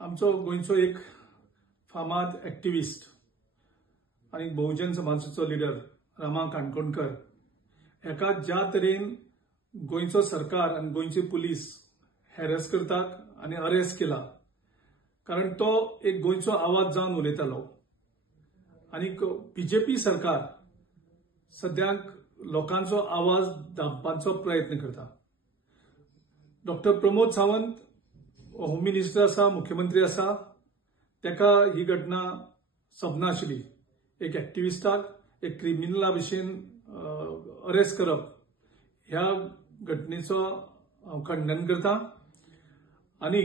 आमचो गोंयचो एक फामाद एक्टिविस्ट आणि बहुजन समाजाचो लिडर रामा काणकोणकर हेका ज्या तरेन गोंयचो सरकार आणि गोंयचे पुलीस हॅरेस करतात आणि अरेस्ट केला कारण तो एक गोंयचो आवाज जावन उलयतालो आणि बीजेपी सरकार सद्याक लोकांचो आवाज दाबपाचो प्रयत्न करता। Doctor Pramod Sawant home minister आसा, मुख्यमंत्री आसा, तेका ही घटना सबनाशिल्ली। एक एक्टिविस्टाक एक क्रिमिनला भशेन अरेस्ट करप ह्या घटनेचो हांव खंडन करता आणि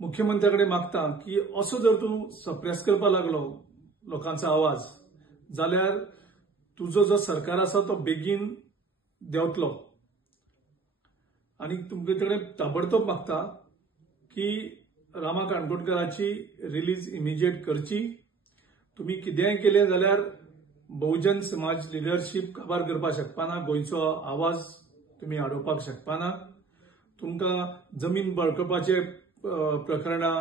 मुख्यमंत्र्याकडे मागता की असो जर तूं सप्रेस करपाक लागलो लोकांचो आवाज जाल्यार तुजो जो सरकार आसा तो बेगीन देंवतलो आणि तुमचे कडेन ताबडतोब मागता की रामा काणकोणकराची रिलीज इमिजिएट करची। तुम्ही कितेंय केलें जाल्यार बहुजन समाज लिडरशीप काबार करपाक शकपाना, गोंयचो आवाज तुम्ही आडोवपाक शकपाना। तुमकां जमीन बळकावपाचे प्रकरणां,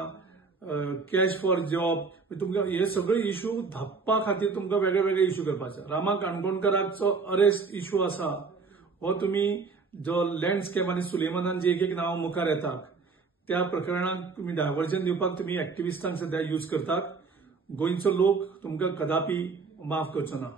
कॅश फॉर जॉब, तुमकां हे सगळे इश्यू धापपा खातीर तुमकां वेगळे वेगळे इश्यू करपाचे। रामा काणकोणकराचो अरेस्ट इश्यू आसा हो तुम्ही जो लँडस्केप आणि सुलेमानान जे एक नांव मुखार येतात त्या प्रकरणांक तुम्ही डायव्हर्जन दिवपाक तुम्ही एक्टिविस्टांक सध्या यूज करतात। गोंयचो लोक तुमकां कदापि माफ करचो ना।